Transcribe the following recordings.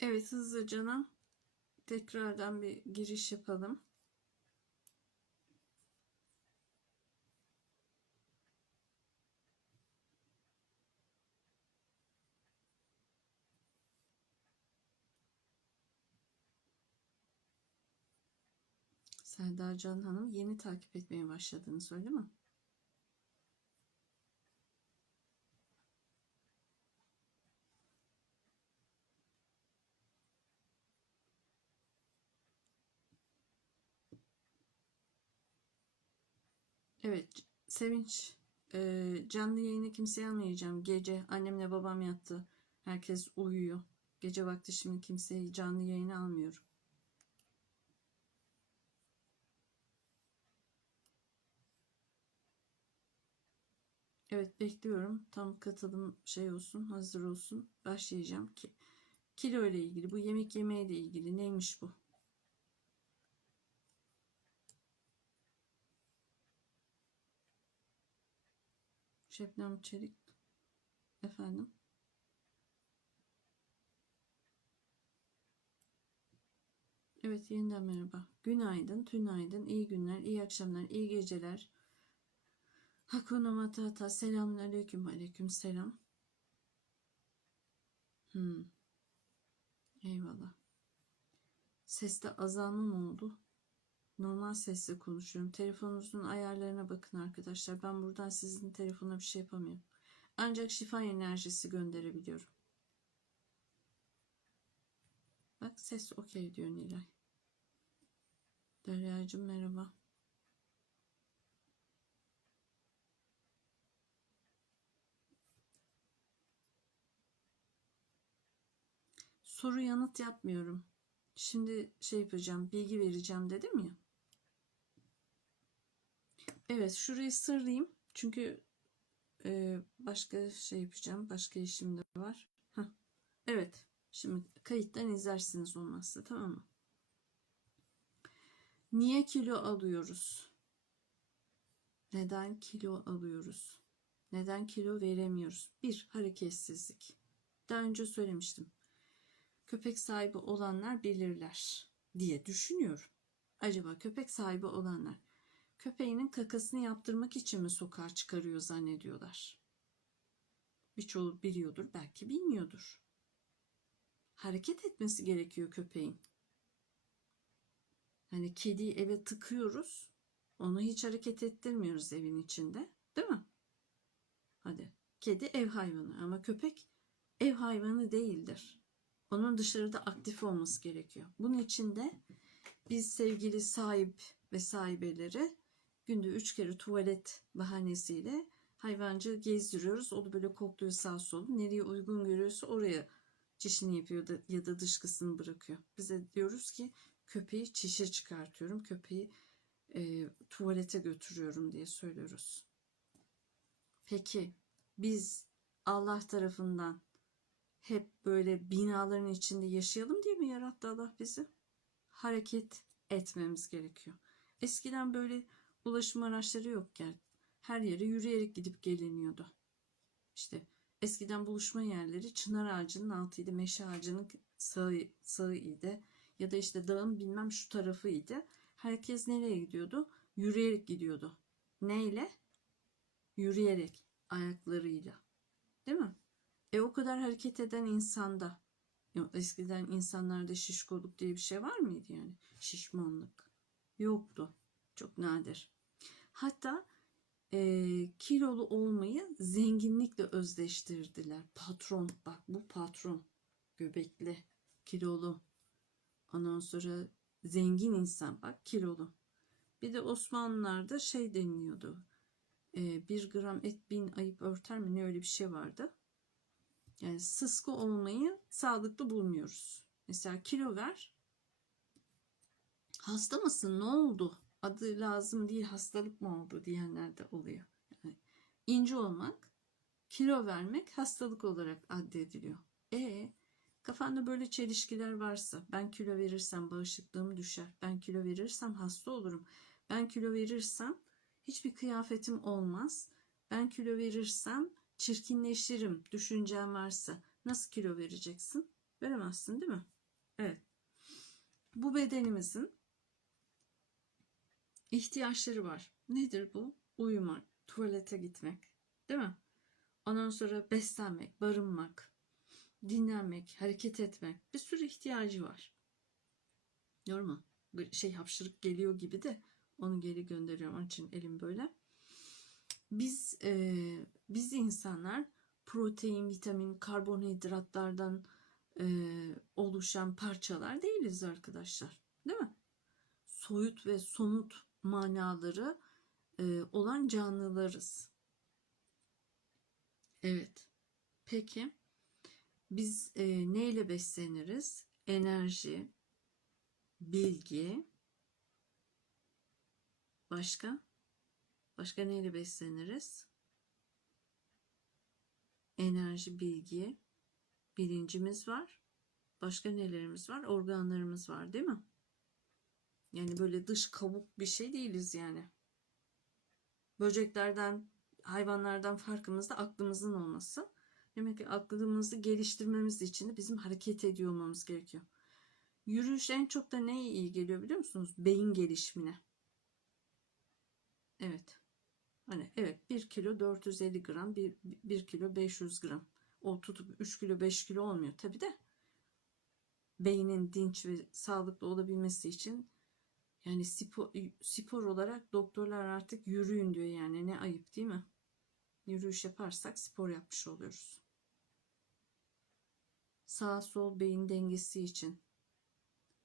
Evet hızlıca tekrardan bir giriş yapalım. Selda Can Hanım yeni takip etmeye başladınız öyle mi? Evet Sevinç e, canlı yayını kimseye almayacağım. Gece annemle babam yattı. Herkes uyuyor. Gece vakti şimdi kimseyi canlı yayına almıyorum. Evet bekliyorum. Tam katılım şey olsun, hazır olsun. Başlayacağım ki kilo ile ilgili, bu yemek yemeğe de ilgili neymiş bu? Şebnem Çelik efendim. Evet yeniden merhaba. Günaydın, tünaydın, iyi günler, iyi akşamlar, iyi geceler. Hakuna Matata. Selamun aleyküm. Aleyküm selam. Hmm. Eyvallah. Seste azalma mı oldu? Normal sesle konuşuyorum. Telefonunuzun ayarlarına bakın arkadaşlar. Ben buradan sizin telefona bir şey yapamıyorum. Ancak şifa enerjisi gönderebiliyorum. Bak ses okey diyor Nilay. Derya'cığım merhaba. soru yanıt yapmıyorum. Şimdi şey yapacağım, bilgi vereceğim dedim ya. Evet, şurayı sırlayayım. Çünkü e, başka şey yapacağım. Başka işim de var. Heh. Evet, şimdi kayıttan izlersiniz olmazsa tamam mı? Niye kilo alıyoruz? Neden kilo alıyoruz? Neden kilo veremiyoruz? Bir, hareketsizlik. Daha önce söylemiştim köpek sahibi olanlar bilirler diye düşünüyorum. Acaba köpek sahibi olanlar köpeğinin kakasını yaptırmak için mi sokağa çıkarıyor zannediyorlar? Birçoğu biliyordur, belki bilmiyordur. Hareket etmesi gerekiyor köpeğin. Hani kediyi eve tıkıyoruz. Onu hiç hareket ettirmiyoruz evin içinde. Değil mi? Hadi. Kedi ev hayvanı ama köpek ev hayvanı değildir. Onun dışarıda aktif olması gerekiyor. Bunun için de biz sevgili sahip ve sahibeleri günde üç kere tuvalet bahanesiyle hayvancı gezdiriyoruz. O da böyle kokluyor sağ sol. Nereye uygun görüyorsa oraya çişini yapıyor da, ya da dışkısını bırakıyor. Bize diyoruz ki köpeği çişe çıkartıyorum. Köpeği e, tuvalete götürüyorum diye söylüyoruz. Peki biz Allah tarafından hep böyle binaların içinde yaşayalım diye mi yarattı Allah bizi? Hareket etmemiz gerekiyor. Eskiden böyle ulaşım araçları yokken her yere yürüyerek gidip geliniyordu. İşte eskiden buluşma yerleri çınar ağacının altıydı, meşe ağacının sağı, sağıydı ya da işte dağın bilmem şu tarafıydı. Herkes nereye gidiyordu? Yürüyerek gidiyordu. Neyle? Yürüyerek, ayaklarıyla. Değil mi? E o kadar hareket eden insanda eskiden insanlarda şişkoluk diye bir şey var mıydı yani? Şişmanlık. Yoktu. Çok nadir. Hatta e, kilolu olmayı zenginlikle özdeştirdiler. Patron. Bak bu patron. Göbekli. Kilolu. Ondan sonra zengin insan. Bak kilolu. Bir de Osmanlılar'da şey deniliyordu. E, bir gram et bin ayıp örter mi ne öyle bir şey vardı. Yani sıska olmayı sağlıklı bulmuyoruz. Mesela kilo ver. Hasta mısın? Ne oldu? Adı lazım değil hastalık mı oldu diyenler de oluyor. Yani ince olmak, kilo vermek hastalık olarak addediliyor. E kafanda böyle çelişkiler varsa ben kilo verirsem bağışıklığım düşer. Ben kilo verirsem hasta olurum. Ben kilo verirsem hiçbir kıyafetim olmaz. Ben kilo verirsem çirkinleşirim düşüncen varsa nasıl kilo vereceksin? Veremezsin değil mi? Evet. Bu bedenimizin ihtiyaçları var. Nedir bu? Uyumak, tuvalete gitmek, değil mi? Ondan sonra beslenmek, barınmak, dinlenmek, hareket etmek. Bir sürü ihtiyacı var. Doğru Şey hapşırık geliyor gibi de onu geri gönderiyorum. Onun için elim böyle. Biz e, biz insanlar protein, vitamin, karbonhidratlardan e, oluşan parçalar değiliz arkadaşlar. Değil mi? Soyut ve somut manaları e, olan canlılarız. Evet. Peki biz e, neyle besleniriz? Enerji, bilgi, başka? Başka neyle besleniriz? Enerji, bilgi, bilincimiz var. Başka nelerimiz var? Organlarımız var, değil mi? Yani böyle dış kabuk bir şey değiliz yani. Böceklerden, hayvanlardan farkımız da aklımızın olması. Demek ki aklımızı geliştirmemiz için de bizim hareket ediyor olmamız gerekiyor. Yürüyüş en çok da neye iyi geliyor biliyor musunuz? Beyin gelişimine. Evet. Hani evet 1 kilo 450 gram, 1, 1 kilo 500 gram. O tutup 3 kilo 5 kilo olmuyor tabi de. Beynin dinç ve sağlıklı olabilmesi için yani spor, spor olarak doktorlar artık yürüyün diyor yani ne ayıp değil mi? Yürüyüş yaparsak spor yapmış oluyoruz. Sağ sol beyin dengesi için,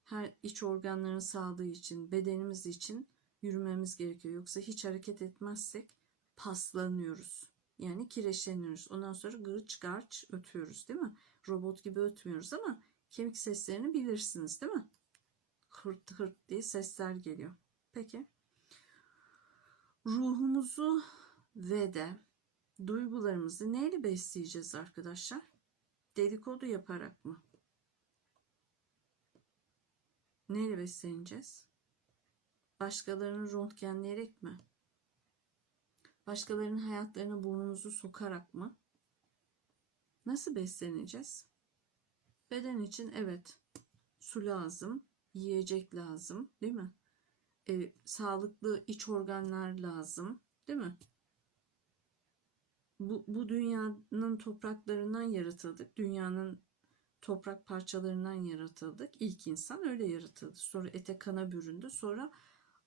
her iç organların sağlığı için, bedenimiz için yürümemiz gerekiyor. Yoksa hiç hareket etmezsek paslanıyoruz. Yani kireçleniyoruz. Ondan sonra gırç garç ötüyoruz değil mi? Robot gibi ötmüyoruz ama kemik seslerini bilirsiniz değil mi? Hırt hırt diye sesler geliyor. Peki. Ruhumuzu ve de duygularımızı neyle besleyeceğiz arkadaşlar? Dedikodu yaparak mı? Neyle besleneceğiz? Başkalarını röntgenleyerek mi? Başkalarının hayatlarına burnumuzu sokarak mı? Nasıl besleneceğiz? Beden için evet su lazım, yiyecek lazım, değil mi? E, sağlıklı iç organlar lazım, değil mi? Bu, bu dünyanın topraklarından yaratıldık. Dünyanın toprak parçalarından yaratıldık. İlk insan öyle yaratıldı. Sonra ete kana büründü. Sonra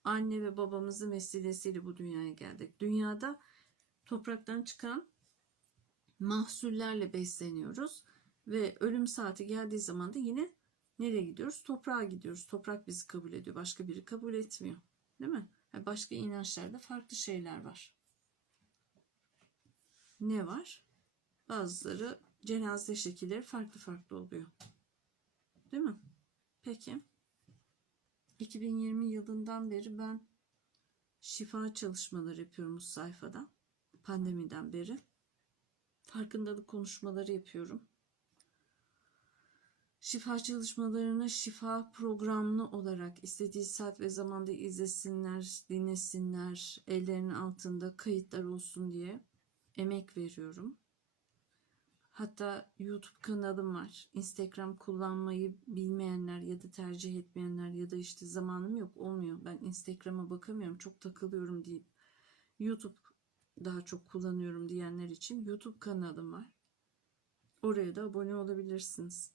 anne ve babamızın vesilesiyle bu dünyaya geldik. Dünyada topraktan çıkan mahsullerle besleniyoruz ve ölüm saati geldiği zaman da yine nereye gidiyoruz? Toprağa gidiyoruz. Toprak bizi kabul ediyor. Başka biri kabul etmiyor. Değil mi? Başka inançlarda farklı şeyler var. Ne var? Bazıları cenaze şekilleri farklı farklı oluyor. Değil mi? Peki. 2020 yılından beri ben şifa çalışmaları yapıyorum bu sayfada. Pandemiden beri. Farkındalık konuşmaları yapıyorum. Şifa çalışmalarını şifa programlı olarak istediği saat ve zamanda izlesinler, dinlesinler, ellerinin altında kayıtlar olsun diye emek veriyorum. Hatta YouTube kanalım var. Instagram kullanmayı bilmeyenler ya da tercih etmeyenler ya da işte zamanım yok olmuyor. Ben Instagram'a bakamıyorum çok takılıyorum deyip YouTube daha çok kullanıyorum diyenler için YouTube kanalım var. Oraya da abone olabilirsiniz.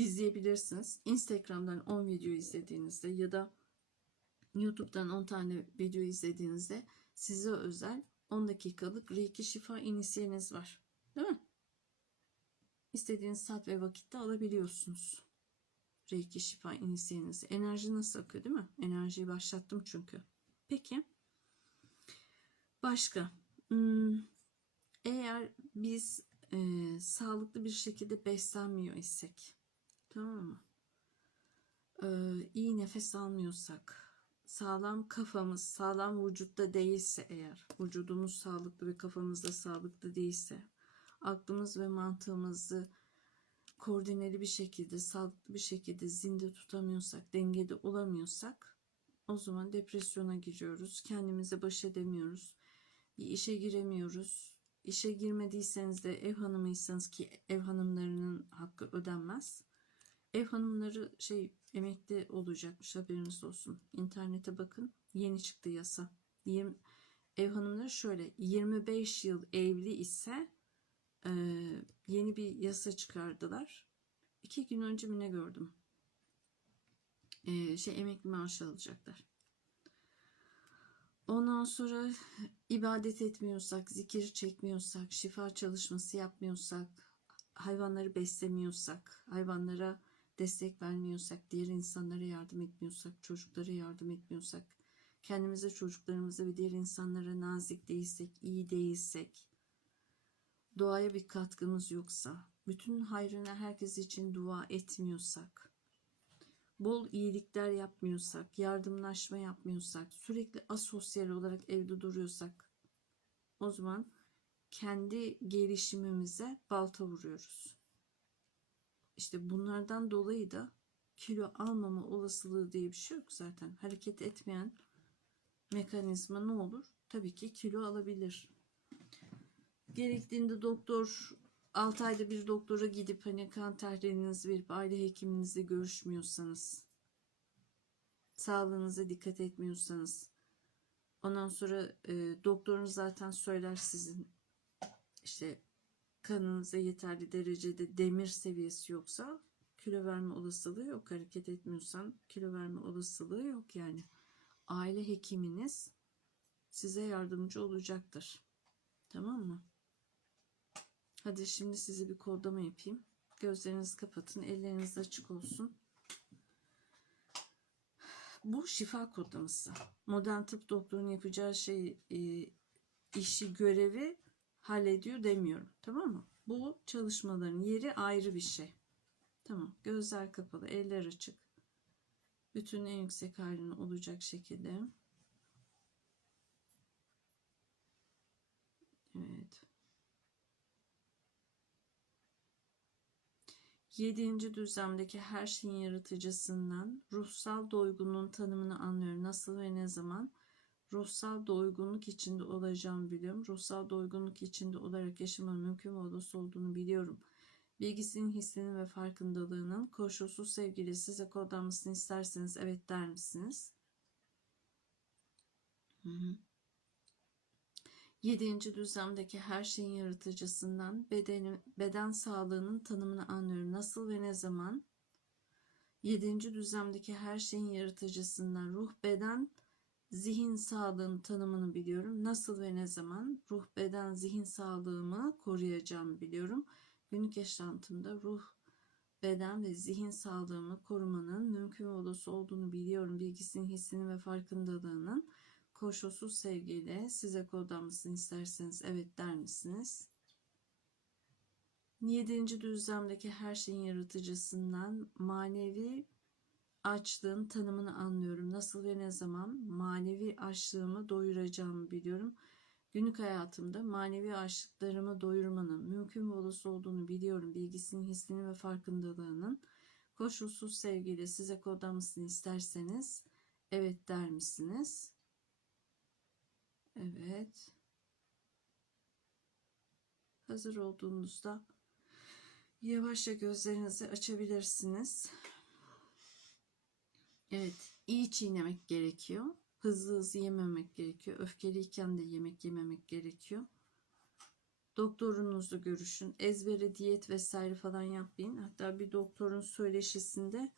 İzleyebilirsiniz. Instagram'dan 10 video izlediğinizde ya da YouTube'dan 10 tane video izlediğinizde size özel 10 dakikalık Reiki şifa inisiyeniz var. Değil mi? İstediğiniz saat ve vakitte alabiliyorsunuz. Reiki şifa inisiyenizi. Enerji nasıl akıyor değil mi? Enerjiyi başlattım çünkü. Peki. Başka. Hmm, eğer biz e, sağlıklı bir şekilde beslenmiyor isek. Tamam mı? E, iyi nefes almıyorsak, sağlam kafamız sağlam vücutta değilse eğer, vücudumuz sağlıklı ve kafamız da sağlıklı değilse, aklımız ve mantığımızı koordineli bir şekilde, sağlıklı bir şekilde zinde tutamıyorsak, dengede olamıyorsak o zaman depresyona giriyoruz. Kendimize baş edemiyoruz. Bir işe giremiyoruz. işe girmediyseniz de ev hanımıysanız ki ev hanımlarının hakkı ödenmez. Ev hanımları şey emekli olacakmış haberiniz olsun. İnternete bakın yeni çıktı yasa. 20, ev hanımları şöyle 25 yıl evli ise e, yeni bir yasa çıkardılar. İki gün önce mi ne gördüm? E, şey emekli maaşı alacaklar. Ondan sonra ibadet etmiyorsak, zikir çekmiyorsak, şifa çalışması yapmıyorsak, hayvanları beslemiyorsak, hayvanlara destek vermiyorsak, diğer insanlara yardım etmiyorsak, çocuklara yardım etmiyorsak, kendimize, çocuklarımıza ve diğer insanlara nazik değilsek, iyi değilsek, doğaya bir katkımız yoksa, bütün hayrına herkes için dua etmiyorsak, bol iyilikler yapmıyorsak, yardımlaşma yapmıyorsak, sürekli asosyal olarak evde duruyorsak, o zaman kendi gelişimimize balta vuruyoruz. İşte bunlardan dolayı da kilo almama olasılığı diye bir şey yok zaten. Hareket etmeyen mekanizma ne olur? Tabii ki kilo alabilir. Gerektiğinde doktor 6 ayda bir doktora gidip hani kan tahlilinizi verip aile hekiminizle görüşmüyorsanız, sağlığınıza dikkat etmiyorsanız, ondan sonra e, doktorunuz zaten söyler sizin işte kanınıza yeterli derecede demir seviyesi yoksa kilo verme olasılığı yok. Hareket etmiyorsan kilo verme olasılığı yok yani. Aile hekiminiz size yardımcı olacaktır. Tamam mı? Hadi şimdi size bir kodlama yapayım. Gözlerinizi kapatın. Elleriniz açık olsun. Bu şifa kodlaması. Modern tıp doktorunun yapacağı şey e, işi görevi hallediyor demiyorum. Tamam mı? Bu çalışmaların yeri ayrı bir şey. Tamam. Gözler kapalı, eller açık. Bütün en yüksek halini olacak şekilde. Evet. Yedinci düzlemdeki her şeyin yaratıcısından ruhsal doygunluğun tanımını anlıyorum. Nasıl ve ne zaman? Ruhsal doygunluk içinde olacağımı biliyorum. Ruhsal doygunluk içinde olarak yaşamanın mümkün ve olası olduğunu biliyorum. Bilgisinin, hissinin ve farkındalığının koşulsuz sevgili size kodlanmasını isterseniz evet der misiniz? Hı hı. Yedinci düzlemdeki her şeyin yaratıcısından beden, beden sağlığının tanımını anlıyorum. Nasıl ve ne zaman? Yedinci düzlemdeki her şeyin yaratıcısından ruh, beden, zihin sağlığının tanımını biliyorum. Nasıl ve ne zaman? Ruh, beden, zihin sağlığımı koruyacağımı biliyorum. Günlük yaşantımda ruh, beden ve zihin sağlığımı korumanın mümkün olası olduğunu biliyorum. Bilgisinin, hissinin ve farkındalığının koşulsuz sevgiyle size kodlanmasını isterseniz evet der misiniz? Yedinci düzlemdeki her şeyin yaratıcısından manevi açlığın tanımını anlıyorum. Nasıl ve ne zaman manevi açlığımı doyuracağımı biliyorum. Günlük hayatımda manevi açlıklarımı doyurmanın mümkün ve olası olduğunu biliyorum. Bilgisinin, hissinin ve farkındalığının koşulsuz sevgiyle size kodlanmasını isterseniz evet der misiniz? Evet. Hazır olduğunuzda yavaşça gözlerinizi açabilirsiniz. Evet, iyi çiğnemek gerekiyor. Hızlı hızlı yememek gerekiyor. Öfkeliyken de yemek yememek gerekiyor. Doktorunuzla görüşün. Ezbere diyet vesaire falan yapmayın. Hatta bir doktorun söyleşisinde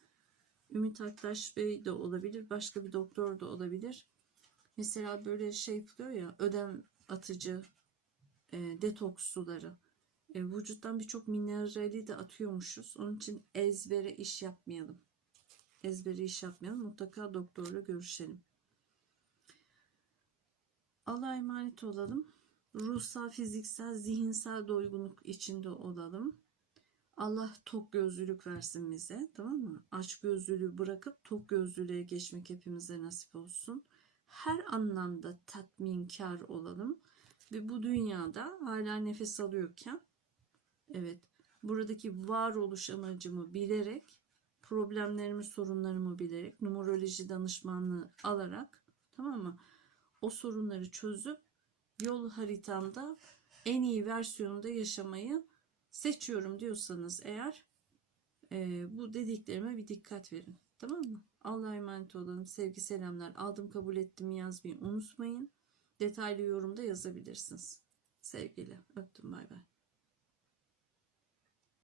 Ümit Aktaş Bey de olabilir. Başka bir doktor da olabilir. Mesela böyle şey yapılıyor ya ödem atıcı e, detoks suları. E, vücuttan birçok minerali de atıyormuşuz. Onun için ezbere iş yapmayalım. Ezbere iş yapmayalım. Mutlaka doktorla görüşelim. Allah'a emanet olalım. Ruhsal, fiziksel, zihinsel doygunluk içinde olalım. Allah tok gözlülük versin bize. Tamam mı? Aç gözlülüğü bırakıp tok gözlülüğe geçmek hepimize nasip olsun. Her anlamda tatminkar olalım. Ve bu dünyada hala nefes alıyorken evet buradaki varoluş amacımı bilerek problemlerimi sorunlarımı bilerek numeroloji danışmanlığı alarak tamam mı o sorunları çözüp yol haritamda en iyi versiyonunda yaşamayı seçiyorum diyorsanız eğer e, bu dediklerime bir dikkat verin. Tamam mı? Allah'a emanet olun. Sevgi selamlar. Aldım kabul ettim yazmayı unutmayın. Detaylı yorumda yazabilirsiniz. Sevgiyle. Öptüm bay bay.